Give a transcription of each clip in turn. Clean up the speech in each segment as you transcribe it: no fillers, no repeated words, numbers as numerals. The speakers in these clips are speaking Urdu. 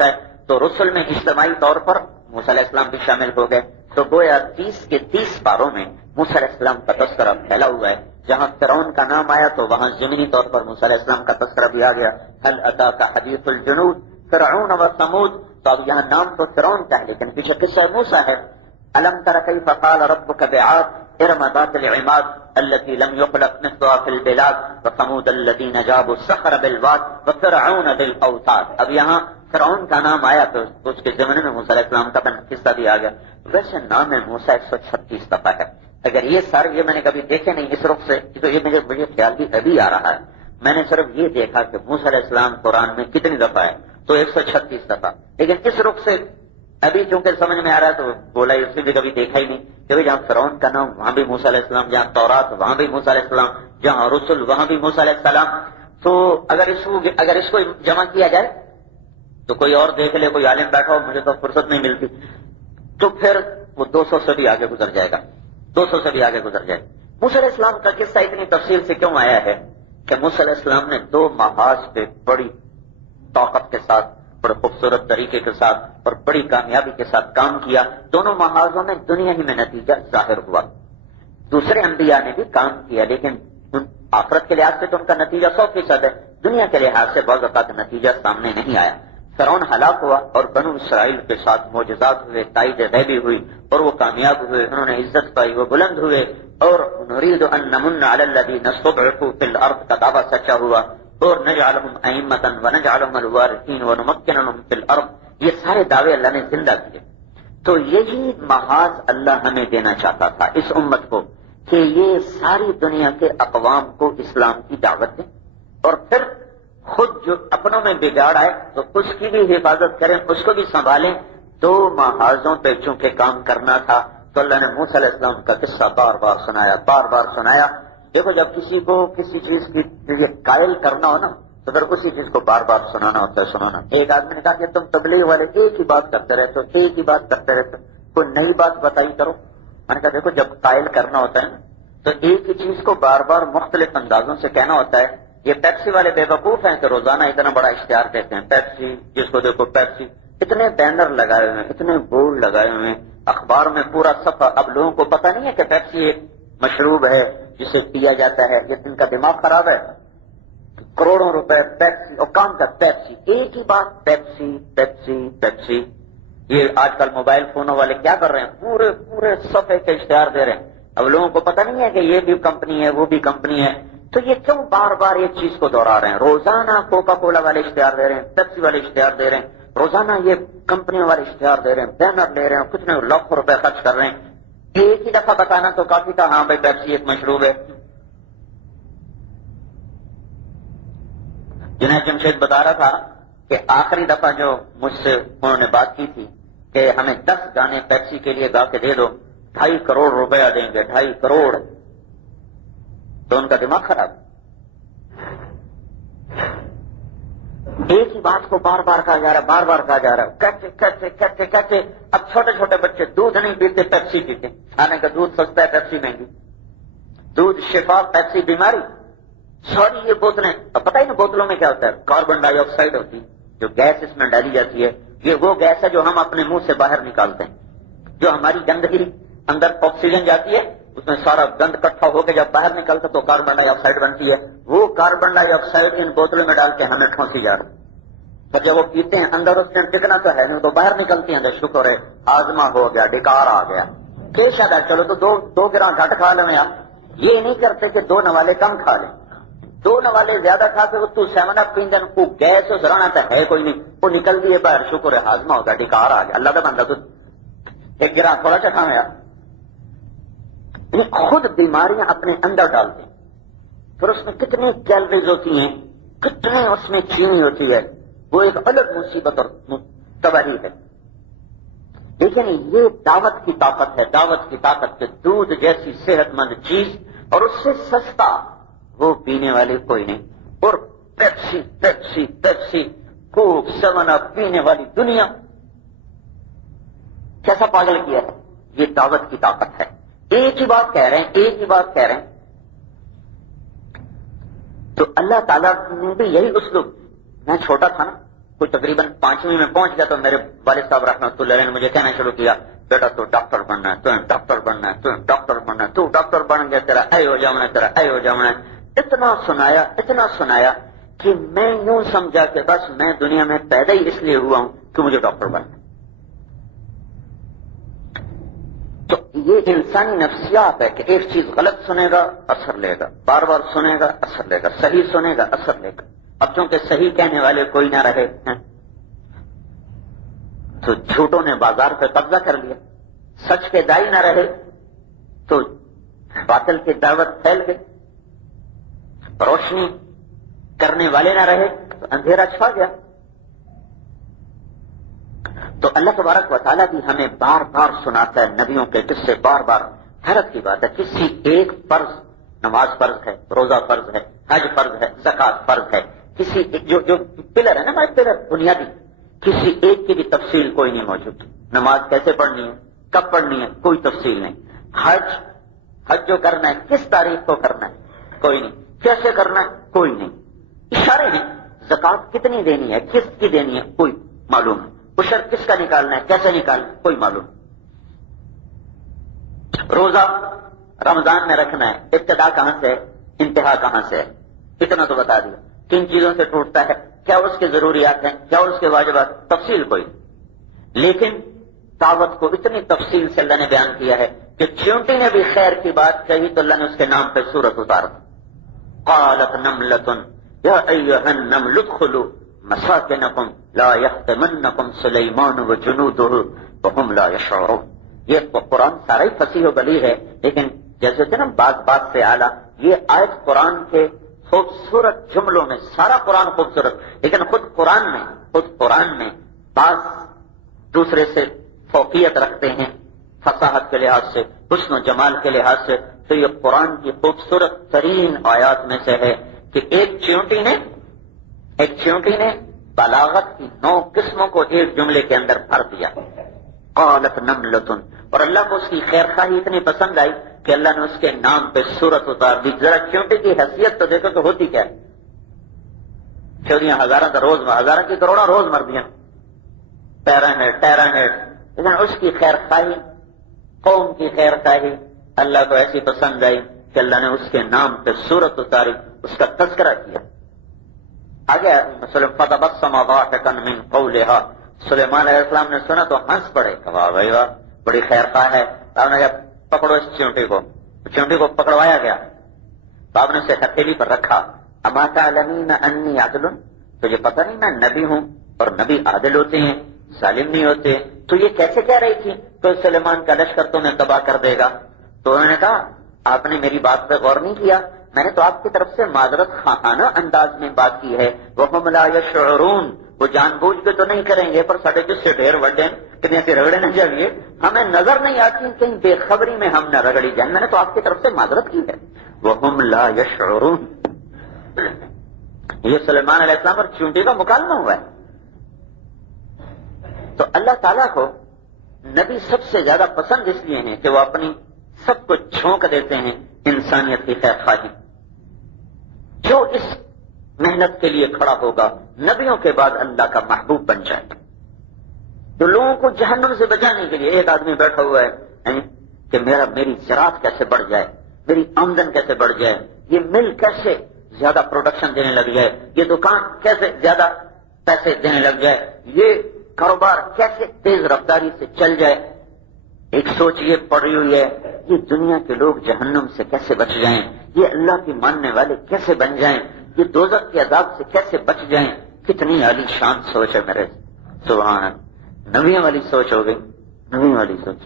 ہے تو رسل میں اجتماعی طور پر موسیٰ علیہ السلام بھی شامل ہو گئے. تو گویا 30 کے 30 پاروں میں موسیٰ علیہ السلام کا تذکرہ پھیلا ہوا ہے. جہاں فرعون کا نام آیا تو وہاں ضمنی طور پر موسیٰ علیہ السلام کا تذکرہ بھی آ گیا. هل اتاک حدیث الجنود فرعون و ثمود. تو اب یہاں نام تو فرعون کا ہے لیکن پیچھے قصہ موسیٰ ہے. الم تر کیف قال ربک بعاد ارم ذات العماد التي لم يخلق مثلها في البلاد وثمود الذين جابوا الصخر بالواد وفرعون ذي الاوتاد. اب یہاں فرعون کا نام آیا تو اس کے ضمن میں موسیٰ علیہ السلام کا قصہ بھی آ گیا. ویسے نام موسیٰ 136 دفعہ ہے. اگر یہ سارے یہ میں نے کبھی دیکھے نہیں اس رخ سے تو یہ مجھے خیال بھی ابھی آ رہا ہے. میں نے صرف یہ دیکھا کہ موسیٰ علیہ السلام قرآن میں کتنی دفعہ ہے تو 136 دفعہ. لیکن اس رخ سے ابھی چونکہ سمجھ میں آ رہا ہے تو بولا اس سے بھی کبھی دیکھا ہی نہیں کہ جہاں فرعون کا نام وہاں بھی موسیٰ علیہ السلام, جہاں تورات وہاں بھی موسیٰ علیہ السلام, جہاں رسل وہاں بھی موسیٰ علیہ السلام. تو اگر اس کو جمع کیا جائے تو کوئی اور دیکھ لے, کوئی عالم بیٹھا ہو, مجھے تو فرصت نہیں ملتی, تو پھر وہ 200 سے بھی آگے گزر جائے گا, 200 سے بھی آگے گزر جائے. موسیٰ علیہ السلام کا قصہ اتنی تفصیل سے کیوں آیا ہے کہ موسیٰ علیہ السلام نے 2 محاذ پہ بڑی طاقت کے ساتھ, بڑے خوبصورت طریقے کے ساتھ اور بڑی کامیابی کے ساتھ کام کیا. دونوں محاذوں میں دنیا ہی میں نتیجہ ظاہر ہوا. دوسرے انبیاء نے بھی کام کیا لیکن آخرت کے لحاظ سے تو ان کا نتیجہ 100% ہے, دنیا کے لحاظ سے بعض اوقات نتیجہ سامنے نہیں آیا. فرعون ہلاک ہوا اور بنو اسرائیل کے ساتھ معجزات ہوئے, تائید غیبی ہوئی اور وہ کامیاب ہوئے, انہوں نے عزت پائی, وہ بلند ہوئے. اور نرید ان نمن علی الذین استضعفوا فی الارض کا دعویٰ سچا ہوا, اور نجعلہم ائمۃ ونجعلہم الوارثین ونمکن لہم فی الارض. یہ سارے دعوے اللہ نے زندہ کیے. تو یہی محاذ اللہ ہمیں دینا چاہتا تھا اس امت کو کہ یہ ساری دنیا کے اقوام کو اسلام کی دعوت دیں اور پھر خود جو اپنوں میں بگاڑ آئے تو اس کی بھی حفاظت کریں, اس کو بھی سنبھالیں. 2 محاذوں پہ چونکہ کام کرنا تھا تو اللہ نے موسیٰ علیہ السلام کا قصہ بار بار سنایا, بار بار سنایا. دیکھو جب کسی کو کسی چیز کی قائل کرنا ہو نا تو پھر اسی چیز کو بار بار سنانا ہوتا ہے, سنانا. ایک آدمی نے کہا کہ تم تبلیغ والے ایک ہی بات کرتے رہتے ہو, ایک ہی بات کرتے رہتے ہو, کوئی نئی بات بتائی کرو. میں نے کہا دیکھو جب قائل کرنا ہوتا ہے نا تو ایک ہی چیز کو بار بار مختلف اندازوں سے کہنا ہوتا ہے. یہ پیپسی والے بے وقوف ہیں کہ روزانہ اتنا بڑا اشتہار دیتے ہیں, پیپسی جس کو دیکھو پیپسی, اتنے بینر لگائے ہوئے ہیں, اتنے بورڈ لگائے ہوئے ہیں, اخبار میں پورا صفحہ. اب لوگوں کو پتہ نہیں ہے کہ پیپسی ایک مشروب ہے جسے پیا جاتا ہے. یہ ان کا دماغ خراب ہے. کروڑوں روپے پیپسی اور کام کا پیپسی, ایک ہی بات پیپسی پیپسی پیپسی. یہ آج کل موبائل فونوں والے کیا کر رہے ہیں, پورے پورے صفحے کے اشتہار دے رہے ہیں. اب لوگوں کو پتہ نہیں ہے کہ یہ بھی کمپنی ہے وہ بھی کمپنی ہے. تو یہ کیوں بار بار ایک چیز کو دوہرا رہے ہیں؟ روزانہ کوکا کولا والے اشتہار دے رہے ہیں, پیپسی والے اشتہار دے رہے ہیں, روزانہ یہ کمپنیوں والے اشتہار دے رہے ہیں, بینر لے رہے ہیں, کتنے لاکھوں روپے خرچ کر رہے ہیں. ایک ہی دفعہ بتانا تو کافی تھا, ہاں بھائی پیپسی ایک مشروب ہے. جنہیں جمشید بتا رہا تھا کہ آخری دفعہ جو مجھ سے انہوں نے بات کی تھی کہ ہمیں 10 گانے پیپسی کے لیے گا کے دے دو, 2.5 کروڑ روپیہ دیں گے, 2.5 کروڑ. تو ان کا دماغ خراب. ایک ہی بات کو بار بار کہا جا رہا, بار بار کہا جا رہا. کہتے کہتے کہتے کہتے اب چھوٹے چھوٹے بچے دودھ نہیں پیتے, پیپسی پیتے. کھانے کا دودھ سستا ہے, پیپسی مہنگی. دودھ شفا, پیپسی بیماری. سوری یہ بوتلیں, اب پتہ ہی نا بوتلوں میں کیا ہوتا ہے, کاربن ڈائی آکسائڈ ہوتی ہے جو گیس اس میں ڈالی جاتی ہے. یہ وہ گیس ہے جو ہم اپنے منہ سے باہر نکالتے ہیں. جو ہماری گندگی اندر آکسیجن جاتی ہے اس میں سارا گند اکٹھا ہو کے جب باہر نکلتا تو کاربن ڈائی آکسائڈ بنتی ہے. وہ کاربن ڈائی آکسائڈ ان بوتلوں میں ڈال کے ہمیں ٹھونسی جا رہی. تو جب وہ پیتے ہیں اندر اس میں ٹکنا تو ہے نہیں, تو باہر نکلتی ہیں. شکر ہے آزما ہو گیا, ڈکار آ گیا. پیش آ چلو تو 2 گرام گھٹ کھا لیں آپ. یہ نہیں کرتے کہ 2 نوالے کم کھا لیں. 2 نوالے زیادہ کھاتے تو 7 اپ پیندن کو گیس سرانا تو ہے کوئی نہیں, وہ نکل دیے باہر. شکر ہے ہاضمہ ہو گیا, ڈکار آ گیا. اللہ کا بندہ تو 1 گرام تھوڑا سا کھانا یار. خود بیماریاں اپنے اندر ڈالتے ہیں. پھر اس میں کتنی کیلریز ہوتی ہیں, کتنے اس میں چینی ہوتی ہے, وہ ایک الگ مصیبت اور تباہی ہے. لیکن یہ دعوت کی طاقت ہے, دعوت کی طاقت کے دودھ جیسی صحت مند چیز اور اس سے سستا وہ پینے والے کوئی نہیں. اور پیپسی پیپسی پیپسی کوک 7 اپ پینے والی دنیا کیسا پاگل کیا ہے. یہ دعوت کی طاقت ہے. ایک ہی بات کہہ رہے ہیں, ایک ہی بات کہہ رہے ہیں. تو اللہ تعالیٰ نے بھی یہی اسلوب. میں چھوٹا تھا نا کوئی تقریباً 5ویں میں پہنچ گیا تو میرے والد صاحب رحمۃ اللہ علیہ نے مجھے کہنا شروع کیا، بیٹا تو ڈاکٹر بننا ہے، تو ڈاکٹر بننا ہے، تو ڈاکٹر بننا ہے، تو ڈاکٹر بن گیا، تیرا اے ہو جانا ہے، تیرا اے ہو جانا ہے. اتنا سنایا کہ میں یوں سمجھا کہ بس میں دنیا میں پیدا ہی اس لیے ہوا ہوں کہ مجھے ڈاکٹر بننا. تو یہ انسانی نفسیات ہے کہ ایک چیز غلط سنے گا اثر لے گا، بار بار سنے گا اثر لے گا، صحیح سنے گا اثر لے گا. اب چونکہ صحیح کہنے والے کوئی نہ رہے ہیں تو جھوٹوں نے بازار پہ قبضہ کر لیا، سچ کے دائی نہ رہے تو باطل کی دعوت پھیل گئی، روشنی کرنے والے نہ رہے تو اندھیرا چھا گیا. تو اللہ تبارک و تعالیٰ بھی ہمیں بار بار سناتا ہے نبیوں کے قصے، بار بار. حیرت کی بات ہے، کسی ایک فرض، نماز فرض ہے، روزہ فرض ہے، حج فرض ہے، زکات فرض ہے، کسی جو پلر ہے نا ہمارے پلر بنیادی، کسی ایک کی بھی تفصیل کوئی نہیں موجود. نماز کیسے پڑھنی ہے، کب پڑھنی ہے، کوئی تفصیل نہیں. حج جو کرنا ہے کس تاریخ کو کرنا ہے، کوئی نہیں. کیسے کرنا ہے، کوئی نہیں. اشارے ہیں. زکات کتنی دینی ہے، کس کی دینی ہے، کوئی معلوم ہے. عشر کس کا نکالنا ہے، کیسے نکالنا ہے، کوئی معلوم. روزہ رمضان میں رکھنا ہے، ابتدا کہاں سے ہے، انتہا کہاں سے ہے، اتنا تو بتا دیا. کن چیزوں سے ٹوٹتا ہے، کیا اس کے ضروریات ہیں، کیا اس کے واجبات، تفصیل کوئی. لیکن دعوت کو اتنی تفصیل سے اللہ نے بیان کیا ہے کہ چیونٹی نے بھی خیر کی بات کہی تو اللہ نے اس کے نام پہ سورت اتار دی. قالت نملۃ یا ایھا النمل ادخلوا مساکنکم لا یحطمنکم سلیمان وجنودہ وهم لا یشعرون. یہ قرآن سارا ہی فصیح و بلیغ ہے، لیکن جیسے ہوتے نا بات سے اعلیٰ، یہ آیت قرآن کے خوبصورت جملوں میں، سارا قرآن خوبصورت، لیکن خود قرآن میں بعض دوسرے سے فوقیت رکھتے ہیں فصاحت کے لحاظ سے، حسن و جمال کے لحاظ سے. تو یہ قرآن کی خوبصورت ترین آیات میں سے ہے کہ ایک چیونٹی نے بلاغت کی 9 قسموں کو ایک جملے کے اندر بھر دیا. قالت نملۃ، اور اللہ کو اس کی خیر خواہی اتنی پسند آئی کہ اللہ نے اس کے نام پہ سورت اتار دی. ذرا چیونٹی کی حیثیت تو دیکھو کہ ہوتی کیا ہے. چوریاں ہزاروں کی کروڑوں روز مردیاں، ٹیرانیٹ، لیکن اس کی خیر خواہی، قوم کی خیر خواہی اللہ کو ایسی پسند آئی کہ اللہ نے اس کے نام پہ سورت اتاری، اس کا تذکرہ کیا. آگے فتبسم ضاحکا من قولها، سلیمان علیہ السلام نے سنا تو ہنس پڑے، واہ بھائی واہ، بڑی خیر خواہ ہے. آپ نے کہا پکڑو اس چیونٹی کو پکڑوایا گیا تو آپ نے اسے ہتھیلی پر رکھا. اما تعلمین انی عدل، تجھے پتہ نہیں میں نبی ہوں اور نبی عادل ہوتے ہیں، ظالم نہیں ہوتے. تو یہ کیسے کہہ رہی تھی تو سلیمان کا لشکر تمہیں تباہ کر دے گا. تو انہوں نے کہا آپ نے میری بات پہ غور نہیں کیا، میں نے تو آپ کی طرف سے معذرت خواہانہ انداز میں بات کی ہے. وَهُمْ لَا يَشْعُرُونَ، وہ جان بوجھ کے تو نہیں کریں گے، پر ساڑھے جس سے ڈھیر وڈے کتنے ایسے رگڑے نہ چاہیے، ہمیں نظر نہیں آتی کہیں بے خبری میں ہم نہ رگڑی جائیں. میں نے تو آپ کی طرف سے معذرت کی ہے. وَهُمْ لَا يَشْعُرُونَ. یہ سلیمان علیہ السلام اور چونٹی کا مکالمہ ہوا ہے. تو اللہ تعالیٰ کو نبی سب سے زیادہ پسند اس لیے ہیں کہ وہ اپنی سب کو جھونک دیتے ہیں انسانیت کی خیر خواہی. جو اس محنت کے لیے کھڑا ہوگا نبیوں کے بعد اللہ کا محبوب بن جائے. تو لوگوں کو جہنم سے بچانے کے لیے ایک آدمی بیٹھا ہوا ہے کہ میری زراعت کیسے بڑھ جائے، میری آمدن کیسے بڑھ جائے، یہ مل کیسے زیادہ پروڈکشن دینے لگ جائے، یہ دکان کیسے زیادہ پیسے دینے لگ جائے، یہ کاروبار کیسے تیز رفتاری سے چل جائے. ایک سوچ یہ پڑ رہی ہوئی ہے، یہ دنیا کے لوگ جہنم سے کیسے بچ جائیں، یہ اللہ کی ماننے والے کیسے بن جائیں، یہ دوزخ کے عذاب سے کیسے بچ جائیں. کتنی عالی شان سوچ ہے میرے، سبحان اللہ. نبیوں والی سوچ ہو گئی، نبیوں والی سوچ.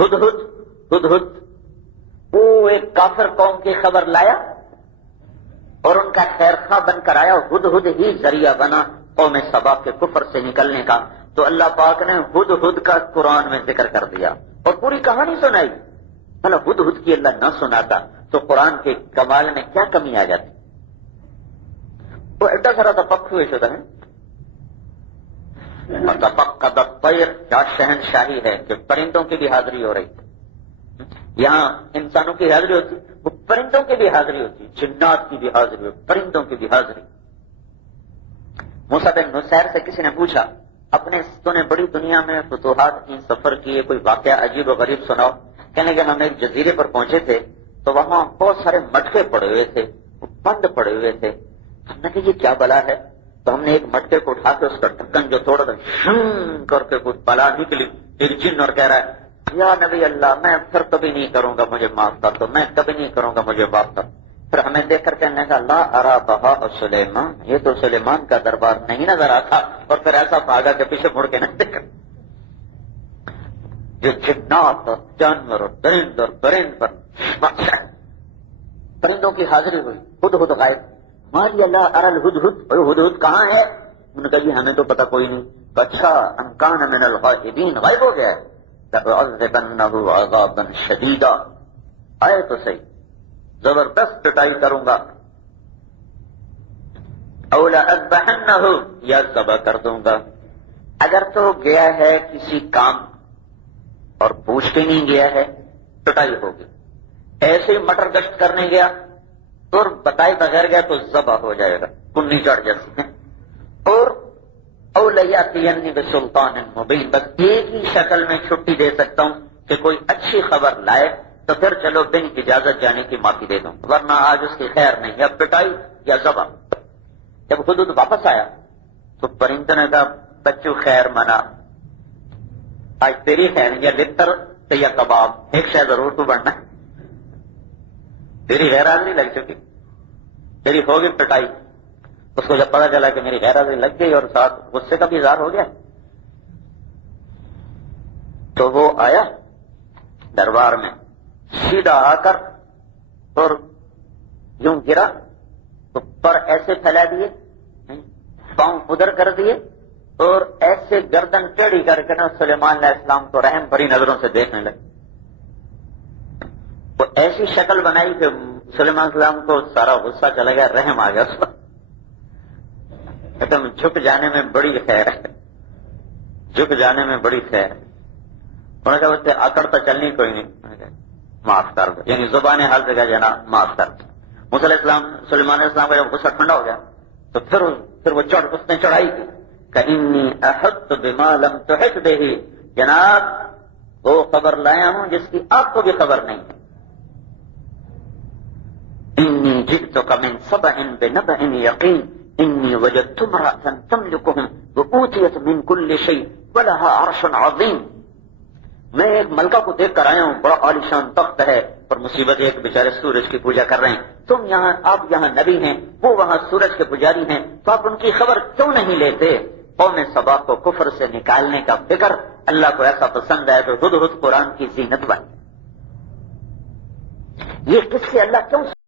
ہدہد وہ ایک کافر قوم کی خبر لایا اور ان کا خیر خواہ بن کر آیا. ہدہد ہی ذریعہ بنا قوم سبا کے کفر سے نکلنے کا. تو اللہ پاک نے ہدہد کا قرآن میں ذکر کر دیا اور پوری کہانی سنائی. ہدہد کی اللہ نہ سناتا تو قرآن کے کمال میں کیا کمی آ جاتی. وہ ایڈا سارا تفق ہوئے شدہ ہے. تفقد الطیر، کیا شہنشاہی ہے کہ پرندوں کی بھی حاضری ہو رہی تھی. یہاں انسانوں کی حاضری ہوتی، وہ پرندوں کی بھی حاضری ہوتی، جنات کی بھی حاضری ہوتی، پرندوں کی بھی حاضری. موسیٰ بن نصیر سے کسی نے پوچھا تو نے بڑی دنیا میں فتوحات کی، سفر کیے، کوئی واقعہ عجیب و غریب سناؤ۔ کہنے کہ ہم ایک جزیرے پر پہنچے تھے تو وہاں بہت سارے مٹکے پڑے ہوئے تھے، بند پڑے ہوئے تھے۔ ہم نے کہا یہ کیا بلا ہے؟ تو ہم نے ایک مٹکے کو اٹھا کے اس کا ڈھکن جو توڑا تھا، شن کر کے کچھ بلا نکلی، ایک جن، اور کہہ رہا ہے یا نبی اللہ میں پھر کبھی نہیں کروں گا، مجھے معاف کر دو، میں کبھی نہیں کروں گا، مجھے معاف کر۔ پھر ہمیں دیکھ کر کہنے کا لا ارا بہا سلیمان، یہ تو سلیمان کا دربار نہیں نظر آتا، اور پھر ایسا بھاگا کے پیچھے مڑ کے نہ دیکھ، جو جنات اور جانور اور درند اور برند پر پرندوں کی حاضری ہوئی، ہدہد غائب، ماری اللہ ارا الہدہد، ہدہد کہاں ہے؟ انہوں نے کہا جی ہمیں تو پتہ کوئی نہیں۔ اچھا ان کان من الغائبین، غائب ہو گیا ہے، لأعذبنہ عذابا شدیدا، آئے تو صحیح، زبردست پٹائی کروں گا، او لأذبحنہ، یا ذبح کر دوں گا۔ اگر تو گیا ہے کسی کام اور پوچھ کے نہیں گیا ہے، پٹائی ہوگی۔ ایسے مٹر گشت کرنے گیا اور بتائے بغیر گیا تو ذبح ہو جائے گا، کنی چڑھ جیسی۔ اور او لیاتینی بسلطان مبین، بس ایک ہی شکل میں چھٹی دے سکتا ہوں کہ کوئی اچھی خبر لائے تو پھر چلو بن اجازت جانے کی معافی دے دوں، ورنہ آج اس کی خیر نہیں، یا پٹائی یا ذبح۔ جب ہدہد واپس آیا تو پرندوں نے کہا بچوں خیر منا، آج تیری خیر، یا لتر یا کباب، ایک شے ضرور تو بڑھنا، تیری غیر حاضری لگ چکی، تیری ہوگی پٹائی۔ اس کو جب پتا چلا کہ میری غیر حاضری لگ گئی اور ساتھ غصے کا بھی اظہار ہو گیا تو وہ آیا دربار میں، سیدھا آ کر اور یوں گرا تو پر ایسے پھیلا دیے، پاؤں ادھر کر دیے، اور ایسے گردن ٹیڑھی کر کے نا سلیمان علیہ السلام کو رحم بھری نظروں سے دیکھنے لگے۔ وہ ایسی شکل بنائی کہ سلیمان علیہ السلام کو سارا غصہ چلا گیا، رحم آ گیا اس پر۔ تم جھک جانے میں بڑی خیر ہے، جھک جانے میں بڑی خیر ہے۔ انہوں نے کہا اس سے اکڑتا چلنی کوئی نہیں، معاف کر دو، یعنی زبان حال سے کہا جانا معاف کر دو۔ موسیٰ علیہ السلام، سلیمان علیہ السلام کا جب غصہ ٹھنڈا ہو گیا تو پھر وہ اس نے چڑھائی کی کہ انی احط بما لم تحط بہ، جناب وہ خبر لایا ہوں جس کی آپ کو بھی خبر نہیں ہے۔ انی جئتک من سبع بنبأ یقین انی وجدت امرأة تملکهم وأوتیت من کل شیء ولها عرش عظیم۔ میں ایک ملکہ کو دیکھ کر آیا ہوں، بڑا عالیشان تخت ہے، اور مصیبت ایک بیچارے سورج کی پوجا کر رہے ہیں، آپ یہاں نبی ہیں، وہ وہاں سورج کے پجاری ہیں، تو آپ ان کی خبر کیوں نہیں لیتے؟ قوم سبا کو کفر سے نکالنے کا فکر اللہ کو ایسا پسند ہے تو ہدہد قرآن کی زینت بن۔ یہ کس سے اللہ کیوں